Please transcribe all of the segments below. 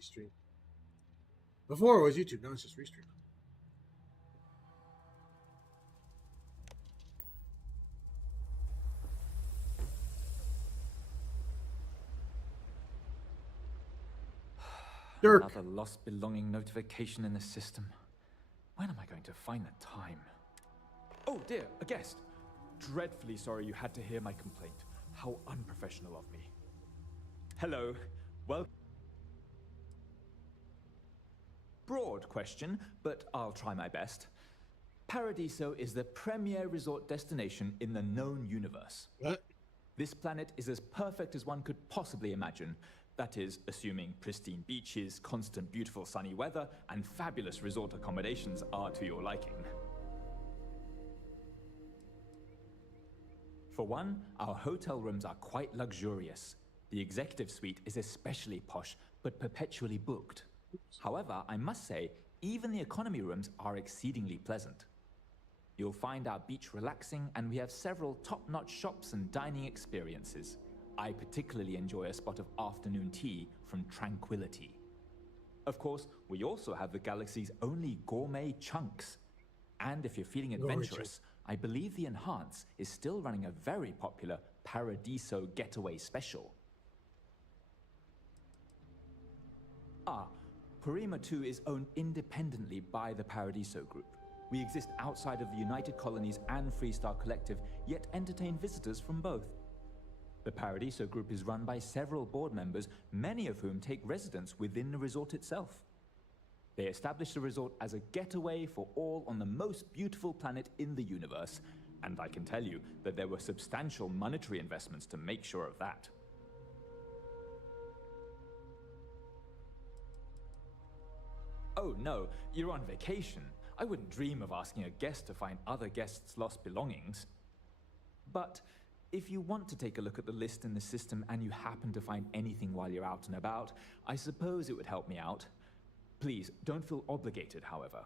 Restream. Before it was YouTube, now it's just Restream. Dirk. Another lost belonging notification in the system. When am I going to find the time? Oh dear, a guest. Dreadfully sorry you had to hear my complaint. How unprofessional of me. Hello. Well, broad question, but I'll try my best. Paradiso is the premier resort destination in the known universe. What? This planet is as perfect as one could possibly imagine. That is, assuming pristine beaches, constant beautiful sunny weather, and fabulous resort accommodations are to your liking. For one, our hotel rooms are quite luxurious. The executive suite is especially posh, but perpetually booked. However, I must say, even the economy rooms are exceedingly pleasant. You'll find our beach relaxing, and we have several top-notch shops and dining experiences. I particularly enjoy a spot of afternoon tea from Tranquility. Of course, we also have the galaxy's only gourmet chunks. And if you're feeling adventurous, I believe the Enhance is still running a very popular Paradiso Getaway Special. Purima 2 is owned independently by the Paradiso Group. We exist outside of the United Colonies and Freestar Collective, yet entertain visitors from both. The Paradiso Group is run by several board members, many of whom take residence within the resort itself. They established the resort as a getaway for all on the most beautiful planet in the universe, and I can tell you that there were substantial monetary investments to make sure of that. Oh no, you're on vacation. I wouldn't dream of asking a guest to find other guests' lost belongings. But if you want to take a look at the list in the system and you happen to find anything while you're out and about, I suppose it would help me out. Please, don't feel obligated, however.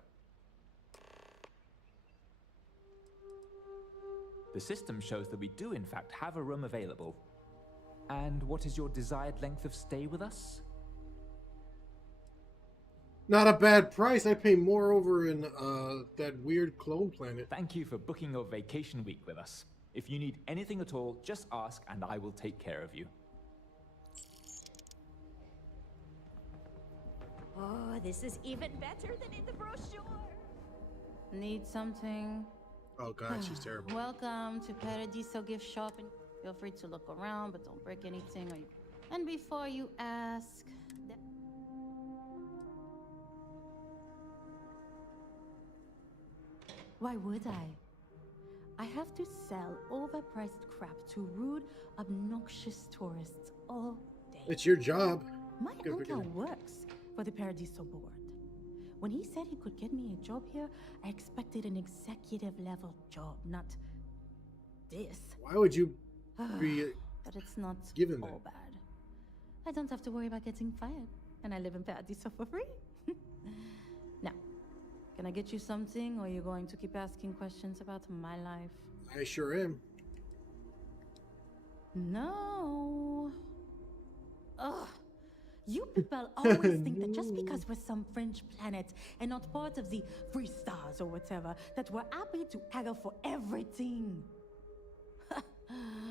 The system shows that we do in fact have a room available. And what is your desired length of stay with us? Not a bad price. I pay more over in that weird clone planet. Thank you for booking your vacation week with us. If you need anything at all, just ask and I will take care of you. Oh, this is even better than in the brochure. Need something? Oh god, she's terrible. Welcome to Paradiso Gift Shop, and feel free to look around, but don't break anything. And before you ask, why would I? I have to sell overpriced crap to rude, obnoxious tourists all day. It's your job. My Good uncle beginning. works for the Paradiso board. When he said he could get me a job here, I expected an executive level job, not this. Why would you be But it's not given all that? bad. I don't have to worry about getting fired, and I live in Paradiso for free. Now, can I get you something, or are you going to keep asking questions about my life? I sure am. No. Ugh. You people always think that just because we're some French planet and not part of the free stars or whatever, that we're happy to haggle for everything.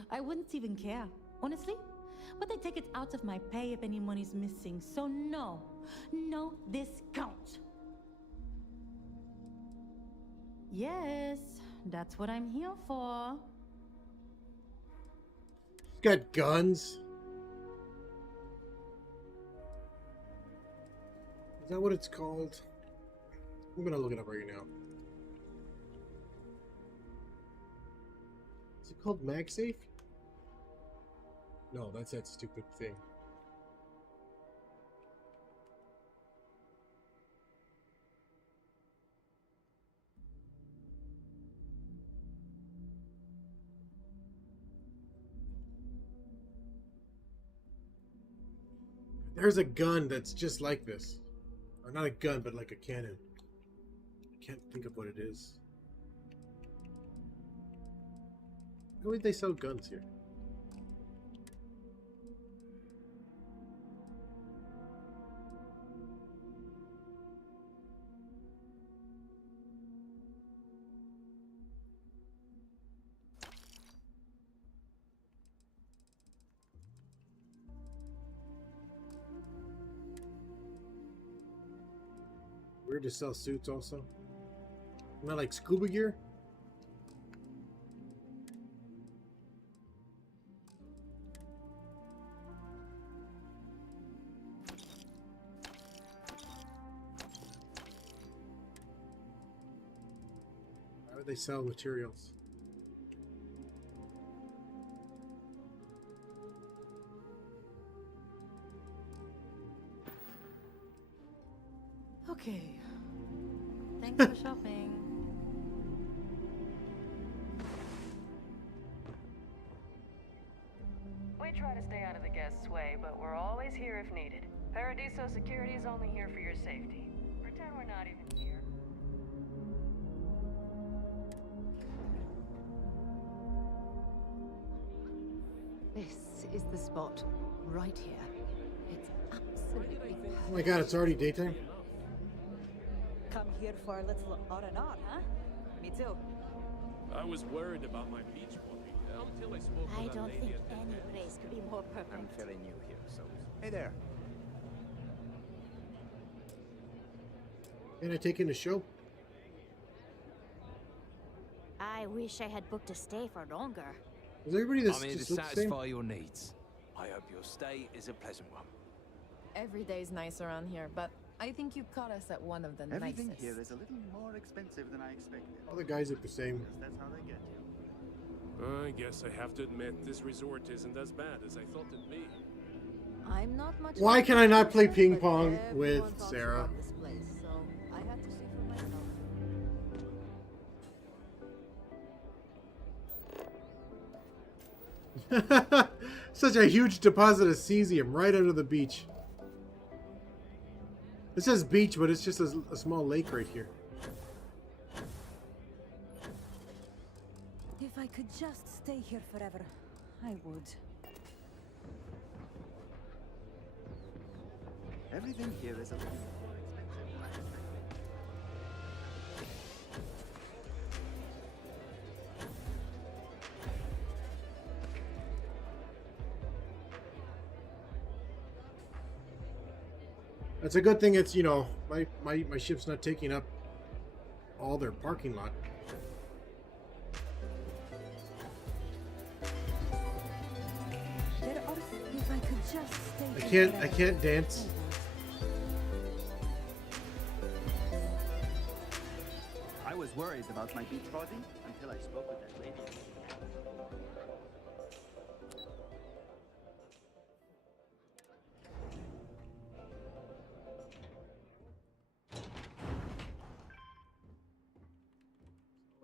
I wouldn't even care, honestly. But they take it out of my pay if any money's missing. So no discount. Yes, that's what I'm here for. Got guns. Is that what it's called? I'm gonna look it up right now. Is it called MagSafe? No, that's that stupid thing. There's a gun that's just like this. Or not a gun, but like a cannon. I can't think of what it is. How would they sell guns here? Weird to sell suits also. Not like scuba gear. Why would they sell materials? Okay. Thanks for shopping. We try to stay out of the guests' way, but we're always here if needed. Paradiso Security is only here for your safety. Pretend we're not even here. This is the spot, right here. It's absolutely Oh my god, it's already daytime? Come here for a little R&R, huh? Me too. I was worried about my beach body until I spoke I to that don't lady think at the any tent. place could be more I'm perfect. fairly new here, so... Hey there. Can I take in the show? I wish I had booked a stay for longer. Is everybody this I'm here to just looks the same? satisfy your needs. I hope your stay is a pleasant one. Every day's nice around here, but I think you caught us at one of the Everything nicest. here is a little more expensive than I expected. All the guys look the same. Guess that's how they get you. I guess I have to admit this resort isn't as bad as I thought it'd be. I'm not much. Why can I not play ping but pong everyone with talks Sarah? about this place, so I had to see for myself. Such a huge deposit of cesium right under the beach. It says beach, but it's just a small lake right here. If I could just stay here forever, I would. Everything here is a little more expensive than I expected. It's a good thing it's, you know, my ship's not taking up all their parking lot. There are. If I could just stay I here can't forever, dance. I was worried about my beach body until I spoke with that lady.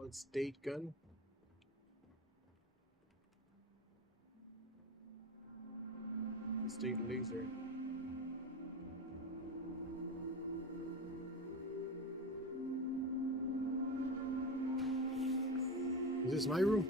Solid state gun. State laser. Is this my room?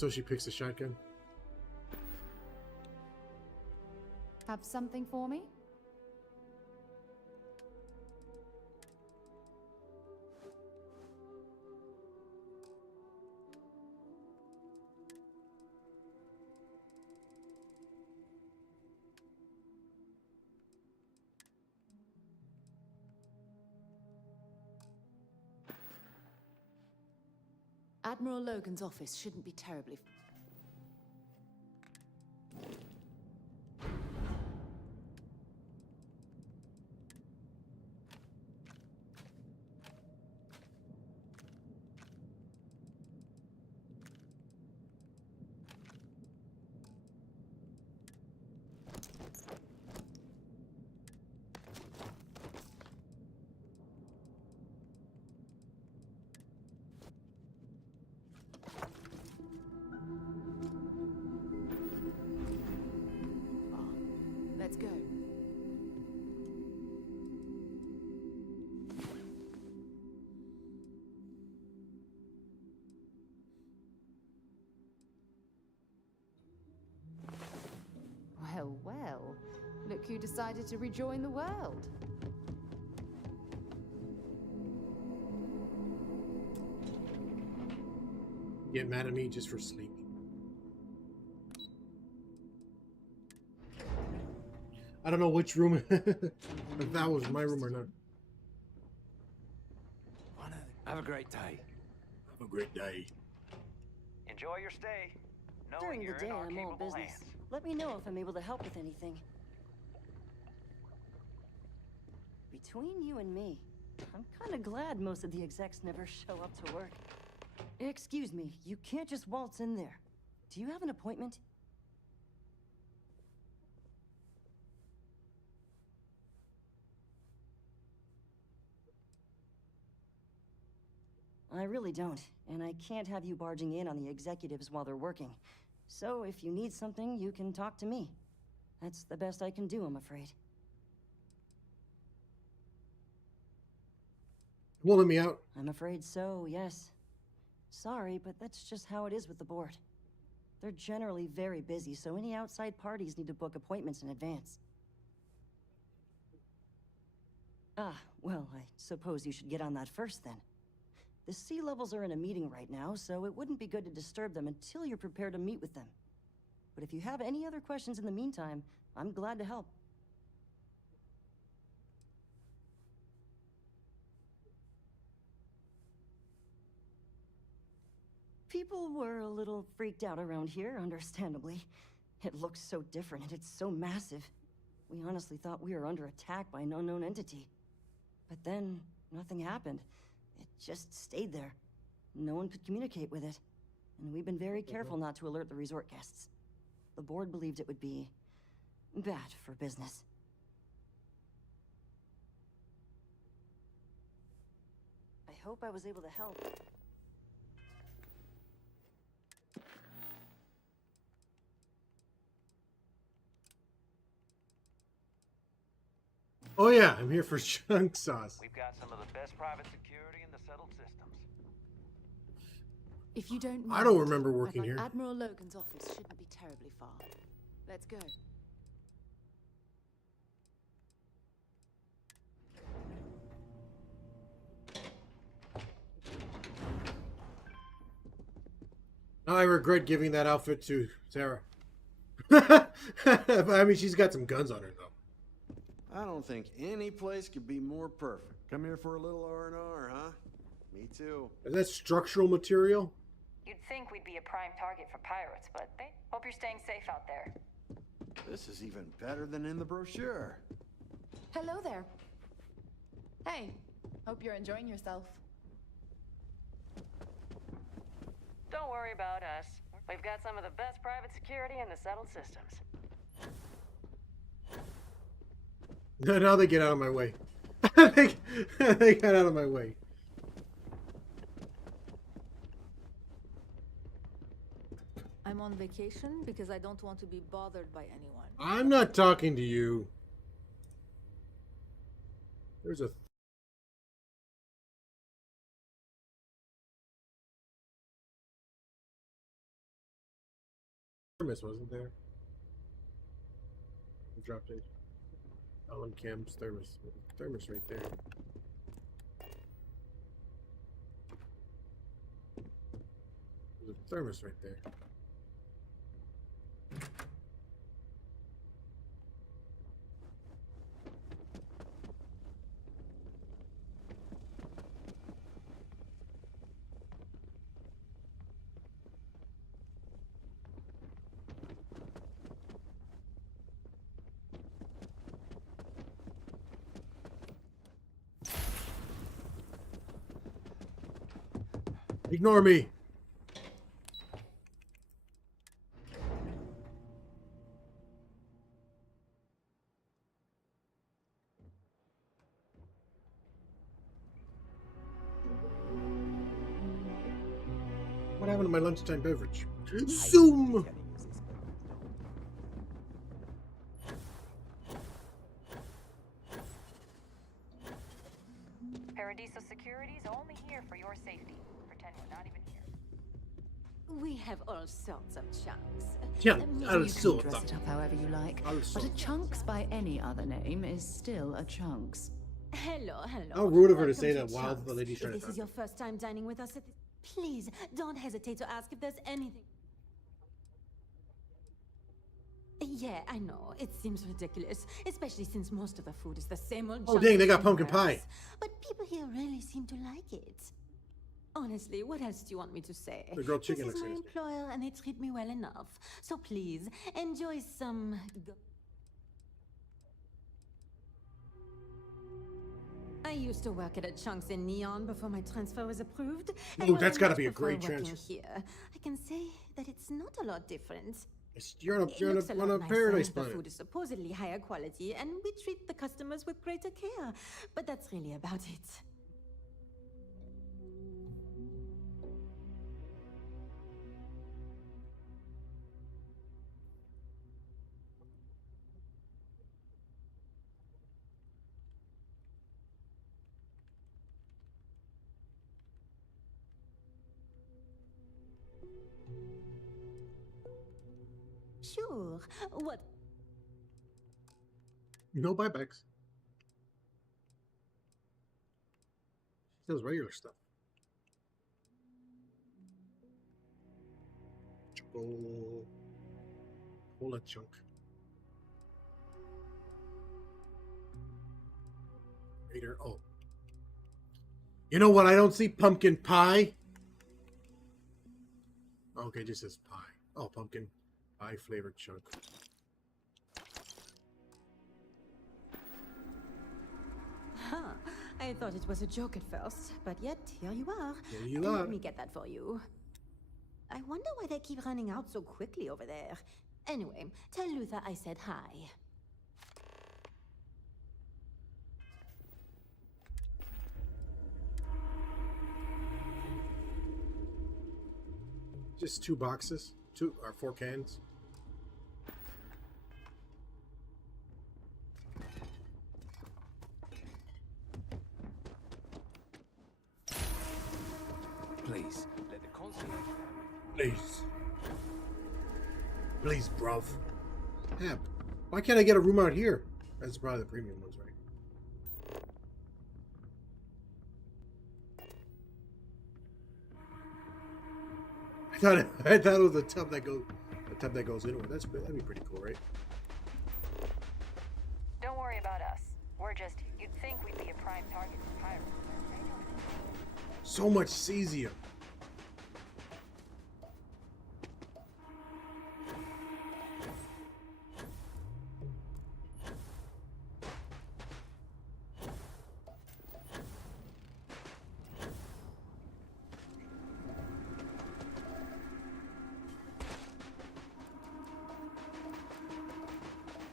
So she picks a shotgun. Have something for me? Admiral Logan's office shouldn't be terribly... Let's go. Well, well. Look who decided to rejoin the world. Get mad at me just for sleeping. I don't know which room, if that was my room or not. Have a great day. Have a great day. Enjoy your stay. Knowing During the you're day, in our I'm all capable business. hands. Let me know if I'm able to help with anything. Between you and me, I'm kind of glad most of the execs never show up to work. Excuse me, you can't just waltz in there. Do you have an appointment? I really don't, and I can't have you barging in on the executives while they're working. So if you need something, you can talk to me. That's the best I can do, I'm afraid. Won't let me out. I'm afraid so, yes. Sorry, but that's just how it is with the board. They're generally very busy, so any outside parties need to book appointments in advance. Ah, well, I suppose you should get on that first then. The sea levels are in a meeting right now, so it wouldn't be good to disturb them until you're prepared to meet with them. But if you have any other questions in the meantime, I'm glad to help. People were a little freaked out around here, understandably. It looks so different and it's so massive. We honestly thought we were under attack by an unknown entity. But then, nothing happened. It just stayed there. No one could communicate with it. And we've been very careful not to alert the resort guests. The board believed it would be bad for business. I hope I was able to help. Oh yeah, I'm here for chunk sauce. We've got some of the best private security in the settled systems. If you don't I don't remember working I'd like here. Admiral Logan's office shouldn't be terribly far. Let's go. Now I regret giving that outfit to Sarah. I mean, she's got some guns on her though. I don't think any place could be more perfect. Come here for a little R&R, huh? Me too. Is that structural material? You'd think we'd be a prime target for pirates, but they hope you're staying safe out there. This is even better than in the brochure. Hello there. Hey, hope you're enjoying yourself. Don't worry about us. We've got some of the best private security in the settled systems. Now they get out of my way. They got out of my way. I'm on vacation because I don't want to be bothered by anyone. I'm not talking to you. There's a... thermos, wasn't there? I dropped it. Alan Cam's thermos. Thermos right there. There's a thermos right there. Ignore me. What happened to my lunchtime beverage? Zoom! Paradiso Security's only here for your safety. Pretend we're not even here. We have all sorts of chunks. Yeah, Maybe You can dress it up however you like, but a chunks by any other name is still a chunks. Hello. How rude of her to Welcome say that while Chunks. the lady's trying to If this is your first time dining with us, please don't hesitate to ask if there's anything. Yeah, I know. It seems ridiculous, especially since most of the food is the same old Oh, junk dang, they as got pumpkin anywhere pie. else. But people here really seem to like it. Honestly, what else do you want me to say? The grilled chicken This is looks my tasty. employer, and they treat me well enough. So please, enjoy some... I used to work at a Chunks in Neon before my transfer was approved. Oh, that's gotta be a great transfer. transfer. Here, I can say that it's not a lot different. You're It looks a on lot a nicer, paradise the planet. food is supposedly higher quality, and we treat the customers with greater care. But that's really about it. Sure. What? No buybacks. She does regular stuff. Choco. Cola chunk. Raider. Oh. You know what? I don't see pumpkin pie. Okay, it just says pie. Oh, pumpkin pie flavored chunk. Huh. I thought it was a joke at first, but yet here you are. Here you are. Let me get that for you. I wonder why they keep running out so quickly over there. Anyway, tell Luther I said hi. Just 2 boxes, 4 cans. Please, let the concierge... Please. Please, bruv. Yeah. Why can't I get a room out here? That's probably the premium ones, right? I thought it was the tub that goes into it. That'd be pretty cool, right? Don't worry about us. We're just... You'd think we'd be a prime target for pirates. So much cesium.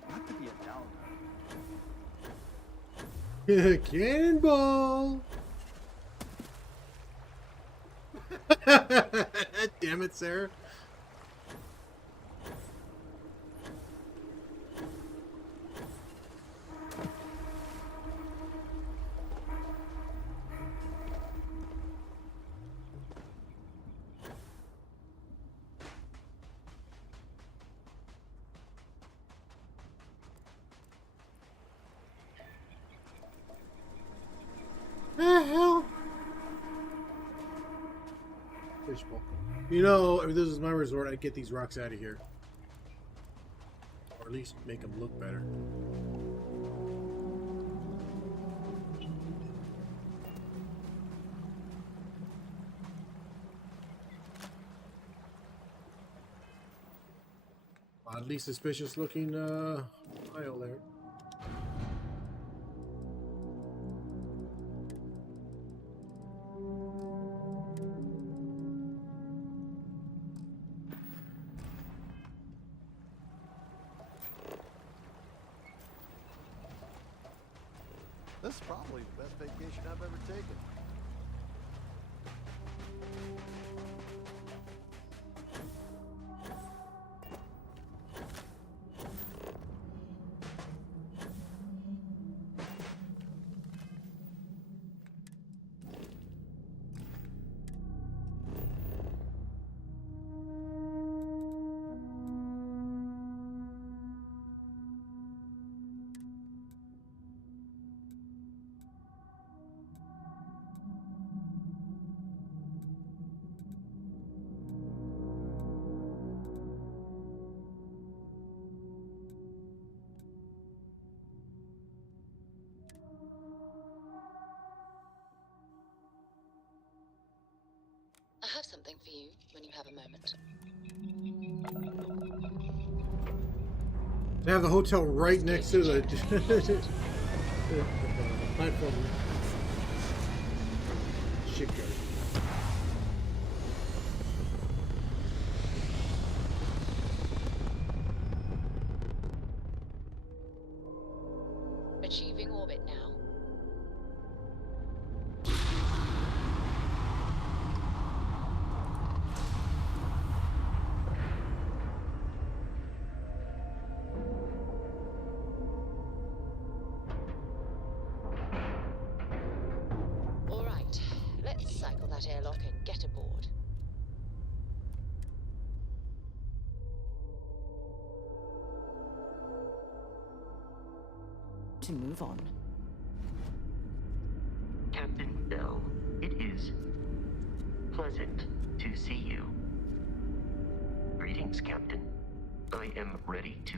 Not to be a downer. Cannonball! Damn it, Sarah. The hell? Fishbowl. You know, if this is my resort, I'd get these rocks out of here. Or at least make them look better. Oddly suspicious looking aisle there. This is probably the best vacation I've ever taken. something for you when you have a moment. They have the hotel right next to the platform. Shipyard. Achieving orbit now. All right, let's cycle that airlock and get aboard. To move on. Captain Bell, it is pleasant to see you. Greetings, Captain. I am ready to...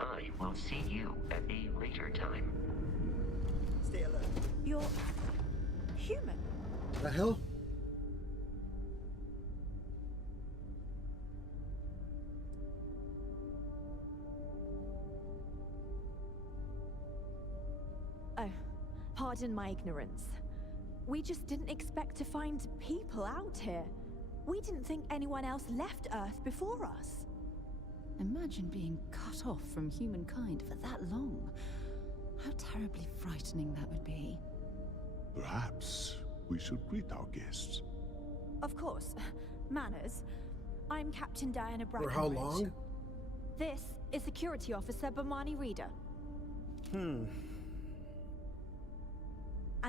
I will see you at a later time. Stay alert. You're human. The hell? Oh, pardon my ignorance. We just didn't expect to find people out here. We didn't think anyone else left Earth before us. Imagine being cut off from humankind for that long. How terribly frightening that would be. Perhaps we should greet our guests. Of course. Manners. I'm Captain Diana For Brackenridge. how long? This is Security Officer Bomani Reader. And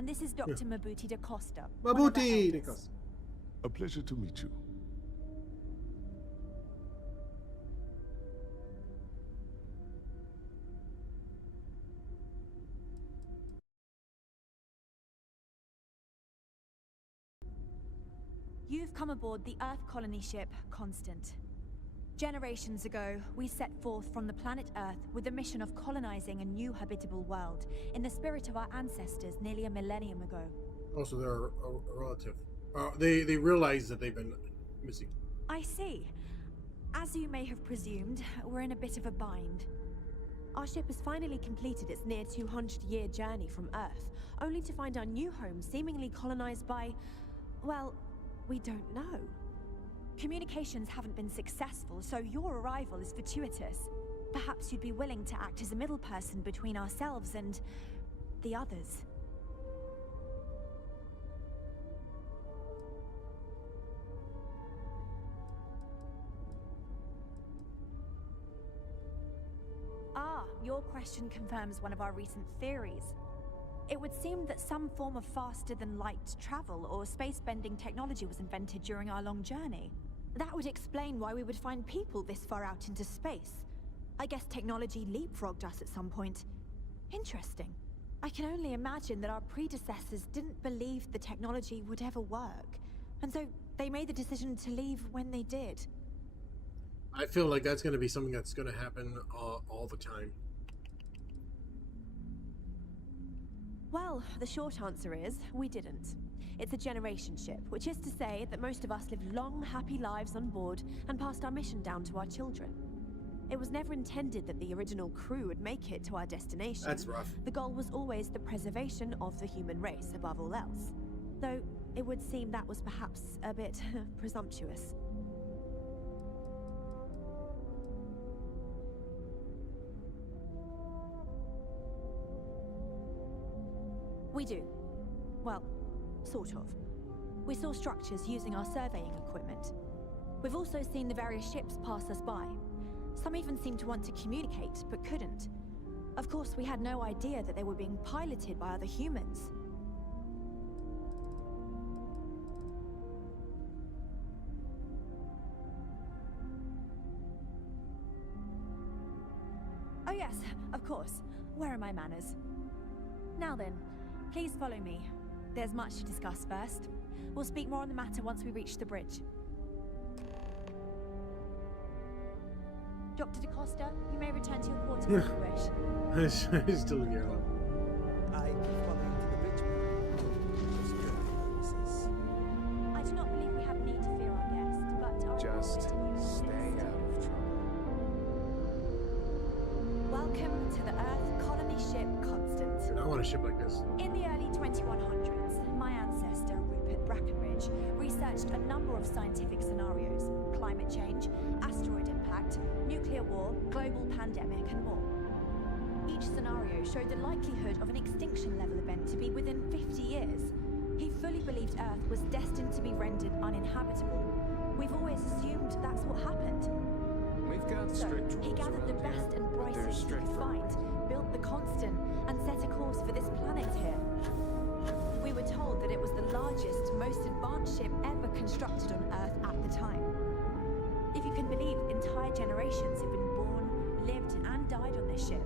this is Dr. Mabuti da Costa. Mabuti da Costa. A pleasure to meet you. You've come aboard the Earth colony ship Constant. Generations ago, we set forth from the planet Earth with the mission of colonizing a new habitable world in the spirit of our ancestors nearly a millennium ago. Also, they're a relative. They realize that they've been missing. I see. As you may have presumed, we're in a bit of a bind. Our ship has finally completed its near 200-year journey from Earth, only to find our new home seemingly colonized by, well, we don't know. Communications haven't been successful, so your arrival is fortuitous. Perhaps you'd be willing to act as a middle person between ourselves and the others. Ah, your question confirms one of our recent theories. It would seem that some form of faster-than-light travel or space-bending technology was invented during our long journey. That would explain why we would find people this far out into space. I guess technology leapfrogged us at some point. Interesting. I can only imagine that our predecessors didn't believe the technology would ever work, and so they made the decision to leave when they did. I feel like that's going to be something that's going to happen all the time. Well, the short answer is, we didn't. It's a generation ship, which is to say that most of us lived long, happy lives on board and passed our mission down to our children. It was never intended that the original crew would make it to our destination. That's rough. The goal was always the preservation of the human race above all else. Though, it would seem that was perhaps a bit presumptuous. We do. Well, sort of. We saw structures using our surveying equipment. We've also seen the various ships pass us by. Some even seemed to want to communicate, but couldn't. Of course, we had no idea that they were being piloted by other humans. Oh yes, of course. Where are my manners? Now then, please follow me. There's much to discuss first. We'll speak more on the matter once we reach the bridge. Dr. DaCosta, you may return to your quarters if you wish. I'm still in your airlock. I keep following to the bridge. I do not believe we have need to fear our guest, but our Just stay out of trouble. Welcome to the Earth colony ship Constant. I want a ship like this. In the early 2100s, my ancestor, Rupert Brackenridge, researched a number of scientific scenarios: climate change, asteroid impact, nuclear war, global pandemic, and more. Each scenario showed the likelihood of an extinction-level event to be within 50 years. He fully believed Earth was destined to be rendered uninhabitable. We've always assumed that's what happened. We've got strict rules He gathered the around best here, and but they're brightest he strict could for find, built the Constant, and set a course for this planet here. We were told that it was the largest, most advanced ship ever constructed on Earth at the time. If you can believe, entire generations have been born, lived, and died on this ship.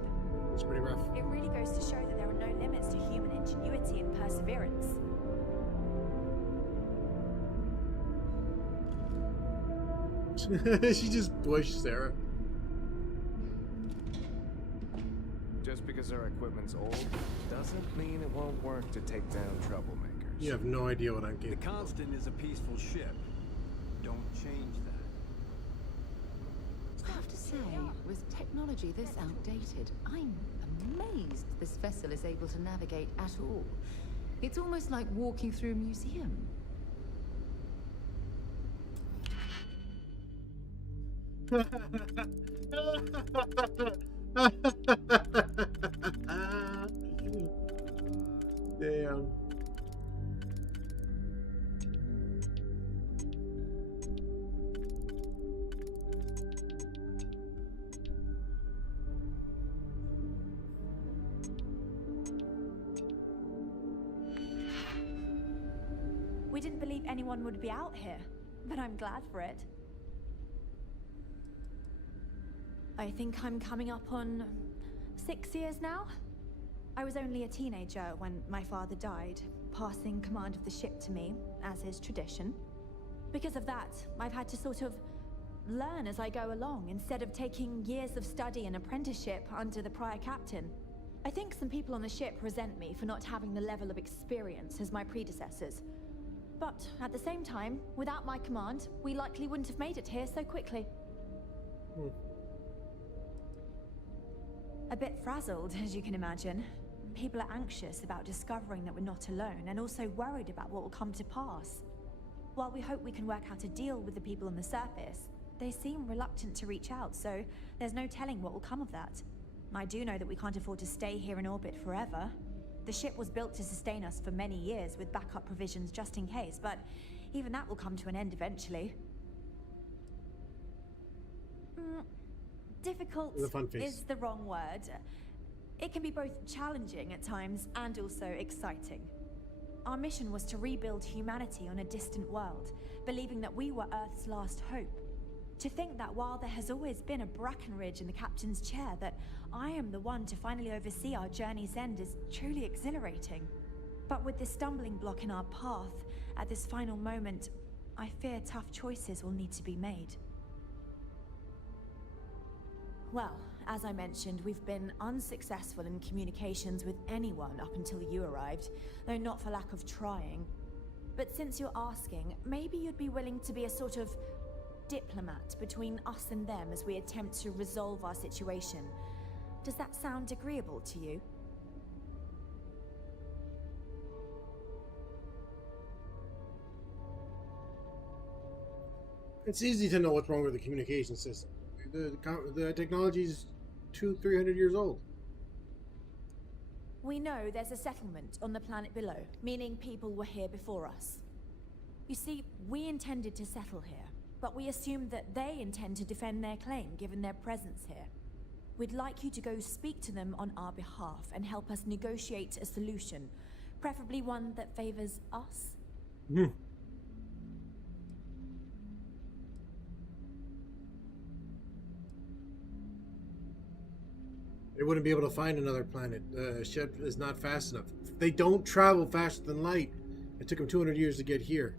It's pretty rough. It really goes to show that there are no limits to human ingenuity and perseverance. She just pushed Sarah. Just because our equipment's old doesn't mean it won't work to take down troublemakers. You have no idea what I'm getting. The Constant is a peaceful ship. Don't change that. I have to say, with technology this outdated, I'm amazed this vessel is able to navigate at all. It's almost like walking through a museum. Damn. We didn't believe anyone would be out here, but I'm glad for it. I think I'm coming up on 6 years now. I was only a teenager when my father died, passing command of the ship to me, as is tradition. Because of that, I've had to sort of learn as I go along, instead of taking years of study and apprenticeship under the prior captain. I think some people on the ship resent me for not having the level of experience as my predecessors. But at the same time, without my command, we likely wouldn't have made it here so quickly. A bit frazzled, as you can imagine. People are anxious about discovering that we're not alone, and also worried about what will come to pass. While we hope we can work out a deal with the people on the surface, they seem reluctant to reach out, so there's no telling what will come of that. I do know that we can't afford to stay here in orbit forever. The ship was built to sustain us for many years with backup provisions just in case, but even that will come to an end eventually. Difficult is the wrong word. It can be both challenging at times and also exciting. Our mission was to rebuild humanity on a distant world, believing that we were Earth's last hope. To think that while there has always been a Brackenridge in the captain's chair, that I am the one to finally oversee our journey's end is truly exhilarating. But with this stumbling block in our path, at this final moment, I fear tough choices will need to be made. Well, as I mentioned, we've been unsuccessful in communications with anyone up until you arrived, though not for lack of trying. But since you're asking, maybe you'd be willing to be a sort of diplomat between us and them as we attempt to resolve our situation. Does that sound agreeable to you? It's easy to know what's wrong with the communication system. The technology's 200-300 years old. We know there's a settlement on the planet below, meaning people were here before us. You see, we intended to settle here, but we assumed that they intend to defend their claim given their presence here. We'd like you to go speak to them on our behalf and help us negotiate a solution, preferably one that favors us. They wouldn't be able to find another planet. The ship is not fast enough. They don't travel faster than light. It took them 200 years to get here.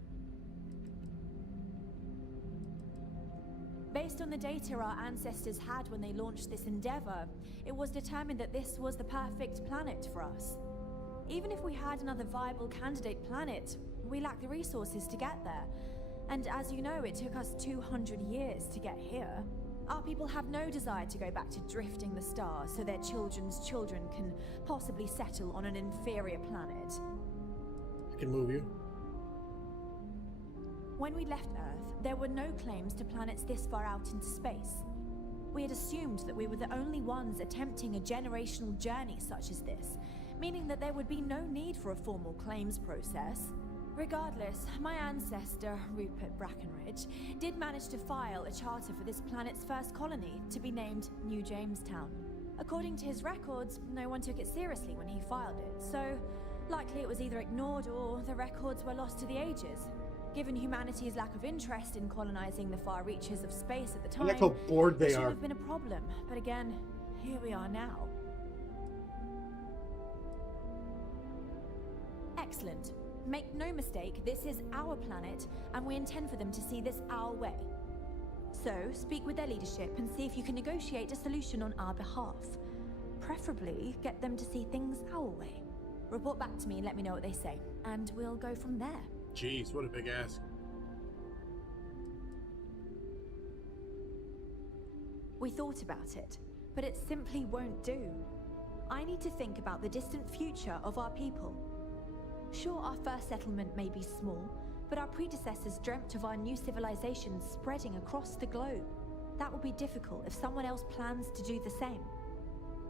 Based on the data our ancestors had when they launched this endeavor, it was determined that this was the perfect planet for us. Even if we had another viable candidate planet, we lack the resources to get there. And as you know, it took us 200 years to get here. Our people have no desire to go back to drifting the stars so their children's children can possibly settle on an inferior planet. I can move you. When we left Earth, there were no claims to planets this far out into space. We had assumed that we were the only ones attempting a generational journey such as this, meaning that there would be no need for a formal claims process. Regardless, my ancestor, Rupert Brackenridge, did manage to file a charter for this planet's first colony to be named New Jamestown. According to his records, no one took it seriously when he filed it, so likely it was either ignored or the records were lost to the ages. Given humanity's lack of interest in colonizing the far reaches of space at the time, look how bored they it shouldn't are. have been a problem. But again, here we are now. Excellent. Make no mistake, this is our planet, and we intend for them to see this our way. So, speak with their leadership and see if you can negotiate a solution on our behalf. Preferably, get them to see things our way. Report back to me and let me know what they say, and we'll go from there. Jeez, what a big ask. We thought about it, but it simply won't do. I need to think about the distant future of our people. Sure, our first settlement may be small, but our predecessors dreamt of our new civilization spreading across the globe. That will be difficult if someone else plans to do the same.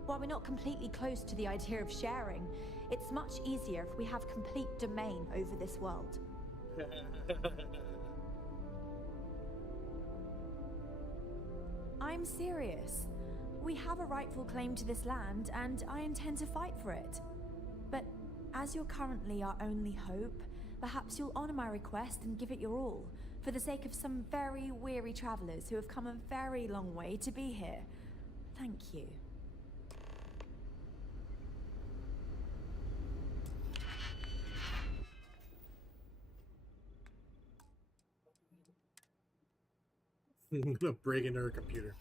While we're not completely close to the idea of sharing, it's much easier if we have complete domain over this world. I'm serious. We have a rightful claim to this land, and I intend to fight for it. But as you're currently our only hope, perhaps you'll honor my request and give it your all, for the sake of some very weary travelers who have come a very long way to be here. Thank you. I'm gonna break into her computer.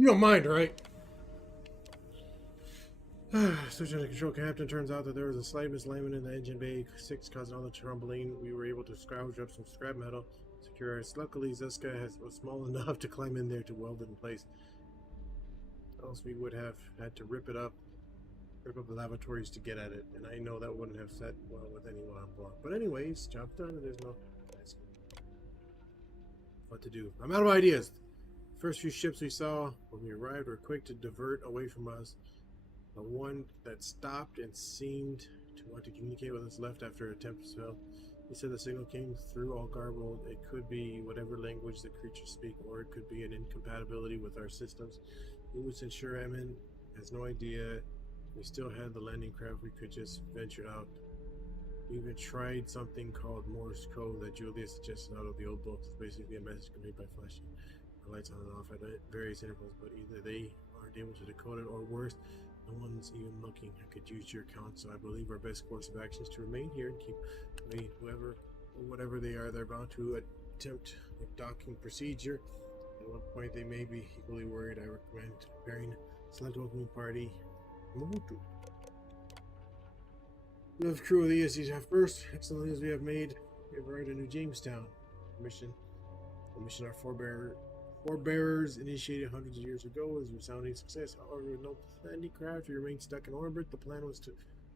You don't mind, right? Switching to the control captain, turns out that there was a slight misalignment in the engine bay 6 causing all the trembling. We were able to scrounge up some scrap metal, secure us. Luckily, Zeska was small enough to climb in there to weld it in place. Else we would have had to rip up the lavatories to get at it, and I know that wouldn't have set well with anyone on board. But anyways, job done, and there's no what to do. I'm out of ideas. First few ships we saw when we arrived were quick to divert away from us. The one that stopped and seemed to want to communicate with us left after attempts failed. He said the signal came through all garbled. It could be whatever language the creatures speak, or it could be an incompatibility with our systems. We was sure Emin has no idea. We still had the landing craft. We could just venture out. We even tried something called Morse code that Julia suggested out of the old books. It's basically a message conveyed by flashing the lights on and off at various intervals, but either they aren't able to decode it, or worse, no one's even looking. I could use your counsel. I believe our best course of action is to remain here and keep whoever or whatever they are, they're bound to attempt a docking procedure. At one point they may be equally worried. I recommend preparing Select welcoming party. Mobutu. We have crew of the ESC first. Excellent news we have made. We have arrived at New Jamestown. Mission. The mission our forebearers initiated hundreds of years ago was a resounding success. However, with no landing craft, we remained stuck in orbit. The plan was to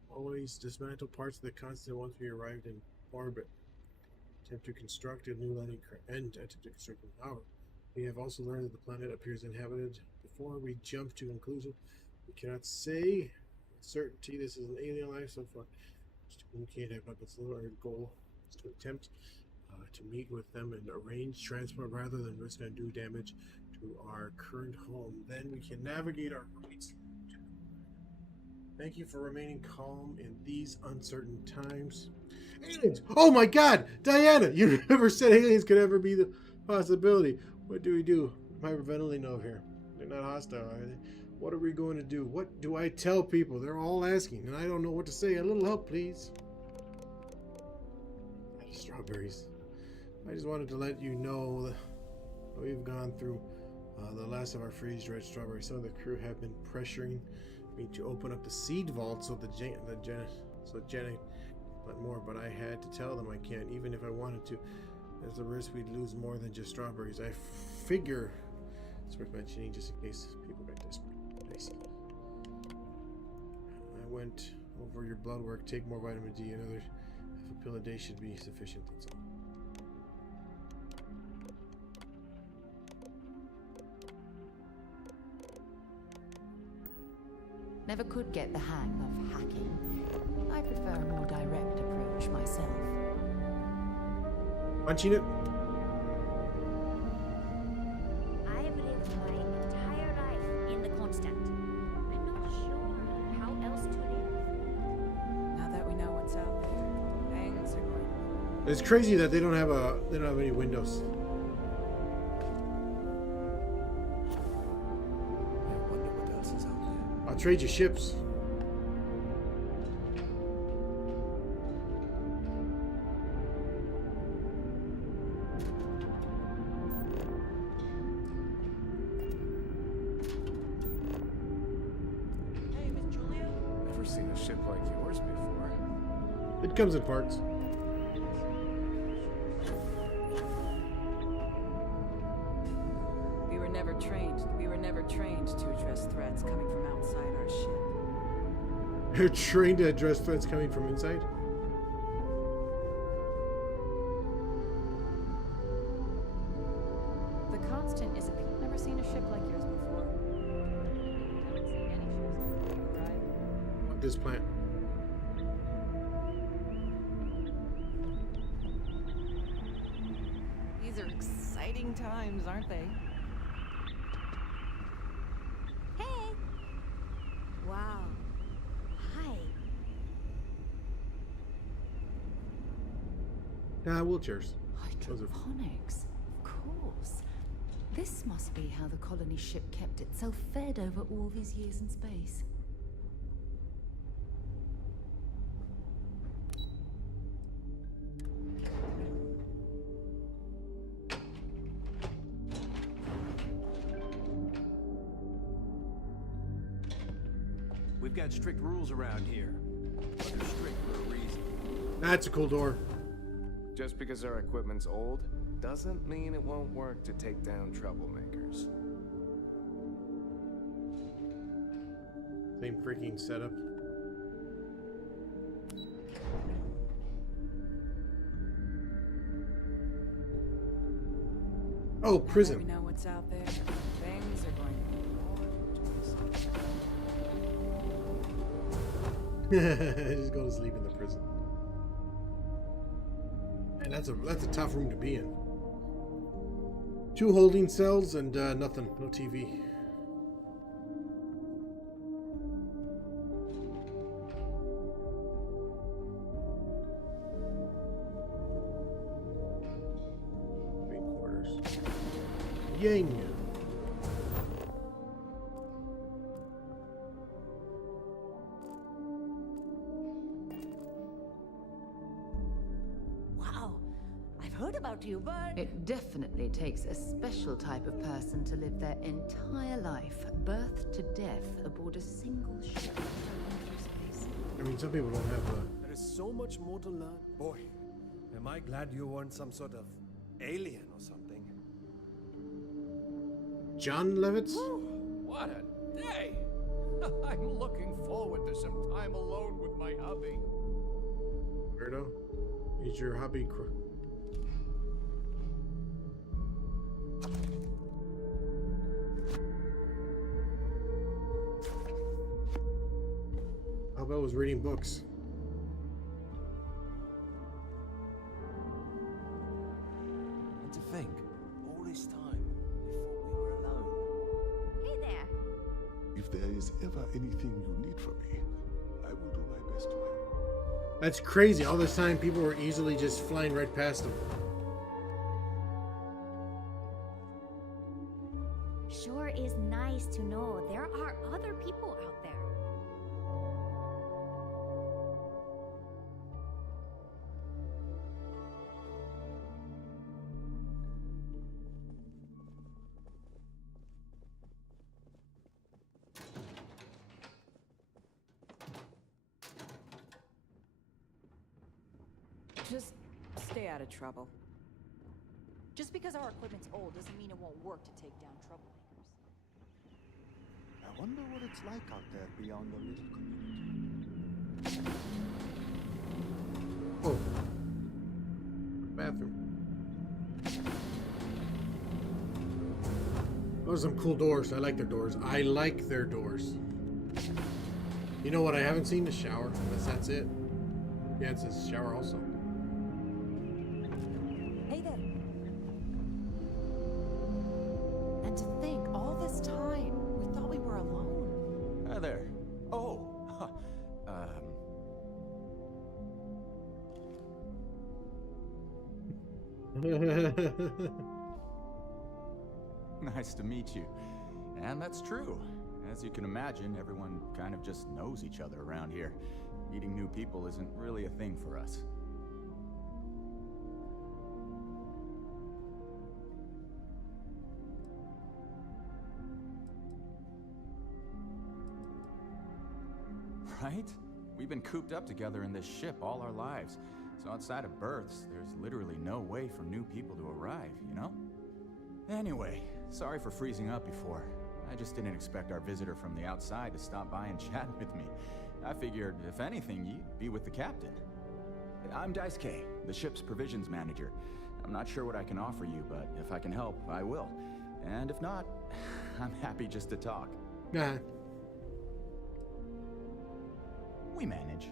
always dismantle parts of the constant once we arrived in orbit. Attempt to construct a new landing craft and attempt to construct a power. We have also learned that the planet appears inhabited. Before we jump to conclusion, we cannot say with certainty this is an alien life so far. Just to communicate, but its our goal is to attempt to meet with them and arrange transport rather than risk undue damage to our current home. Then we can navigate our routes. Thank you for remaining calm in these uncertain times. Aliens! Oh my God, Diana! You never said aliens could ever be the possibility. What do we do? Hyperventilating over here. They're not hostile, are they? What are we going to do? What do I tell people? They're all asking, and I don't know what to say. A little help, please. Strawberries. I just wanted to let you know that we've gone through the last of our freeze-dried strawberries. Some of the crew have been pressuring me to open up the seed vault so Jenny but more, but I had to tell them I can't, even if I wanted to. There's a risk we'd lose more than just strawberries. I figure it's worth mentioning just in case people get desperate. I see. I went over your blood work. Take more vitamin D. Another half a pill a day should be sufficient. That's all. Never could get the hang of hacking. I prefer a more direct approach myself. Punching it? I have lived my entire life in the constant. I'm not sure how else to live. Now that we know what's out there, things are going. It's crazy that they don't have any windows. I wonder what else is out there. I'll trade you ships. Hey, Miss Julia. Never seen a ship like yours before. It comes in parts. We were never trained to address threats coming from outside our ship. They're trained to address threats coming from inside. The Constant is a... Never seen a ship like yours before. Haven't seen any ships since you arrived. This plant. These are exciting times, aren't they? Hey! Wow. Hi. Wheelchairs. Hydroponics, of course. This must be how the colony ship kept itself fed over all these years in space. We've got strict rules around here. But they're strict for a reason. That's a cool door. Just because our equipment's old doesn't mean it won't work to take down troublemakers. Same freaking setup. Oh, prison. We know what's out there. Things are going Just go to sleep in the prison. And that's a tough room to be in. 2 holding cells and nothing, no TV. Main quarters. Yang. about you, but... It definitely takes a special type of person to live their entire life, birth to death, aboard a single ship. I mean, some people don't have There is so much more to learn. Boy, am I glad you weren't some sort of alien or something. John Levitz? What a day! I'm looking forward to some time alone with my hubby. Weirdo, is your hobby? Abel was reading books. And to think, all this time, they thought we were alone. Hey there. If there is ever anything you need from me, I will do my best to help. That's crazy. All this time, people were easily just flying right past them. Sure is nice to know there are other people out there. Just stay out of trouble. Just because our equipment's old doesn't mean it won't work to take down troublemakers. I wonder what it's like out there beyond the little community. Oh. Bathroom. Those are some cool doors. I like their doors. I like their doors. You know what I haven't seen? The shower. Unless that's it. Yeah, it says shower also. Hey there. And to think, all this time, we thought we were alone. Hi there. Oh, nice to meet you. And that's true. As you can imagine, everyone kind of just knows each other around here. Meeting new people isn't really a thing for us. Right? We've been cooped up together in this ship all our lives. So outside of births, there's literally no way for new people to arrive, you know? Anyway, sorry for freezing up before. I just didn't expect our visitor from the outside to stop by and chat with me. I figured, if anything, you'd be with the captain. I'm Daisuke, the ship's provisions manager. I'm not sure what I can offer you, but if I can help, I will. And if not, I'm happy just to talk. Nah. We manage.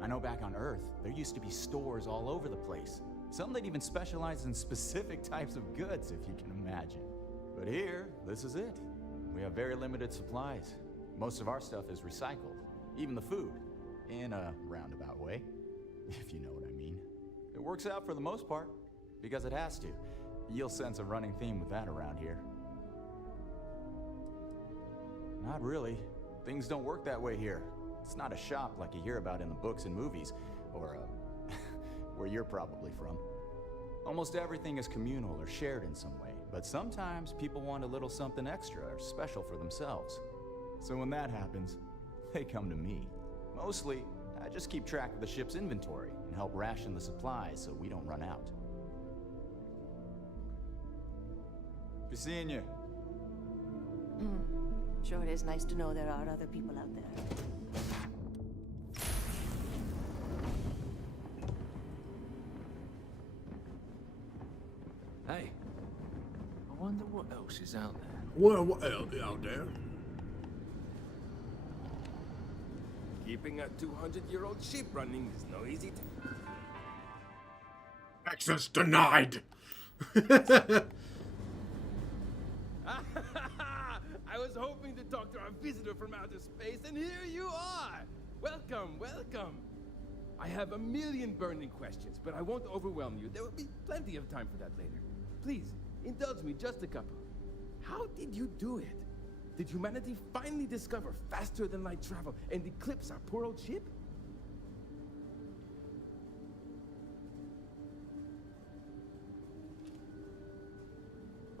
I know back on Earth, there used to be stores all over the place. Some that even specialized in specific types of goods, if you can imagine. But here, this is it. We have very limited supplies. Most of our stuff is recycled. Even the food. In a roundabout way, if you know what I mean. It works out for the most part, because it has to. You'll sense a running theme with that around here. Not really. Things don't work that way here. It's not a shop like you hear about in the books and movies, or where you're probably from. Almost everything is communal or shared in some way, but sometimes people want a little something extra or special for themselves. So when that happens, they come to me. Mostly, I just keep track of the ship's inventory and help ration the supplies so we don't run out. Be seeing you. Sure, it is nice to know there are other people out there. Hey, I wonder what else is out there. What else out there? Keeping a 200-year-old ship running is no easy task. Access denied. I was hoping to talk to our visitor from outer space, and here you are! Welcome, welcome! I have a million burning questions, but I won't overwhelm you. There will be plenty of time for that later. Please, indulge me just a couple. How did you do it? Did humanity finally discover faster-than-light travel and eclipse our poor old ship?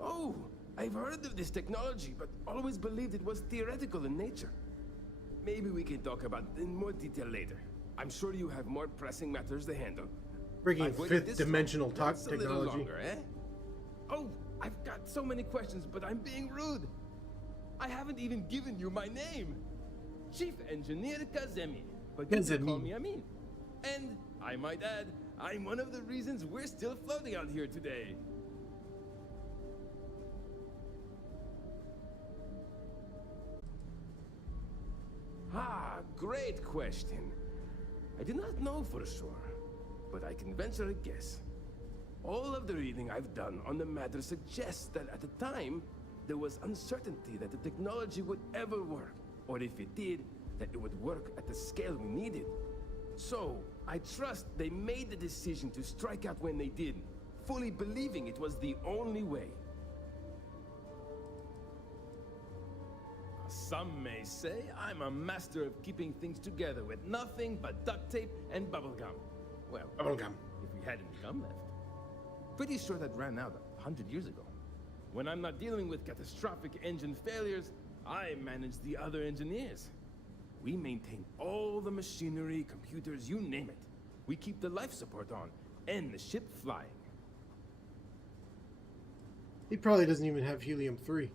Oh, I've heard of this technology, but always believed it was theoretical in nature. Maybe we can talk about it in more detail later. I'm sure you have more pressing matters to handle. Freaking fifth dimensional talk technology. Longer, eh? Oh, I've got so many questions, but I'm being rude. I haven't even given you my name. Chief Engineer Kazemi, but you can call me Amin. And I might add, I'm one of the reasons we're still floating out here today. Ah, great question. I do not know for sure, but I can venture a guess. All of the reading I've done on the matter suggests that at the time, there was uncertainty that the technology would ever work, or if it did, that it would work at the scale we needed. So, I trust they made the decision to strike out when they did, fully believing it was the only way. Some may say I'm a master of keeping things together with nothing but duct tape and bubblegum. Well, bubblegum. If we had any gum left. Pretty sure that ran out 100 years ago. When I'm not dealing with catastrophic engine failures, I manage the other engineers. We maintain all the machinery, computers, you name it. We keep the life support on, and the ship flying. He probably doesn't even have helium-3.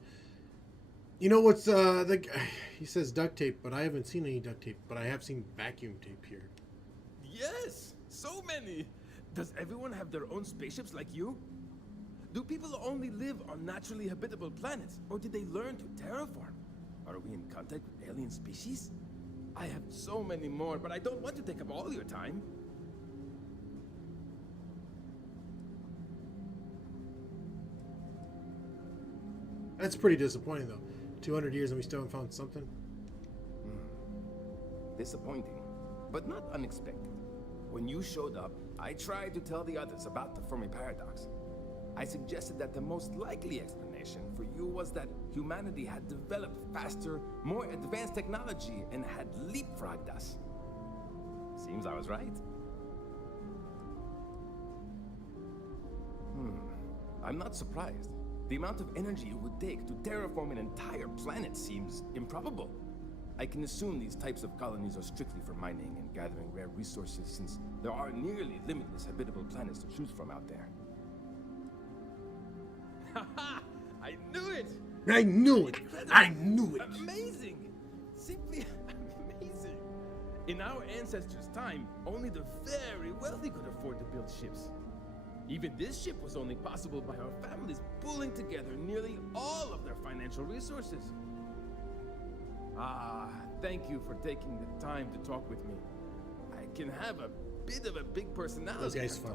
You know what's he says duct tape, but I haven't seen any duct tape, but I have seen vacuum tape here. Yes, so many. Does everyone have their own spaceships like you? Do people only live on naturally habitable planets, or did they learn to terraform? Are we in contact with alien species? I have so many more, but I don't want to take up all your time. That's pretty disappointing, though. 200 years and we still haven't found something. Disappointing, but not unexpected. When you showed up, I tried to tell the others about the Fermi paradox. I suggested that the most likely explanation for you was that humanity had developed faster, more advanced technology and had leapfrogged us. Seems I was right. I'm not surprised. The amount of energy it would take to terraform an entire planet seems improbable. I can assume these types of colonies are strictly for mining and gathering rare resources, since there are nearly limitless habitable planets to choose from out there. Haha! I knew it! I knew it! I knew it! Amazing! Simply amazing! In our ancestors' time, only the very wealthy could afford to build ships. Even this ship was only possible by our families pulling together nearly all of their financial resources. Ah, thank you for taking the time to talk with me. I can have a bit of a big personality. Those guys fun.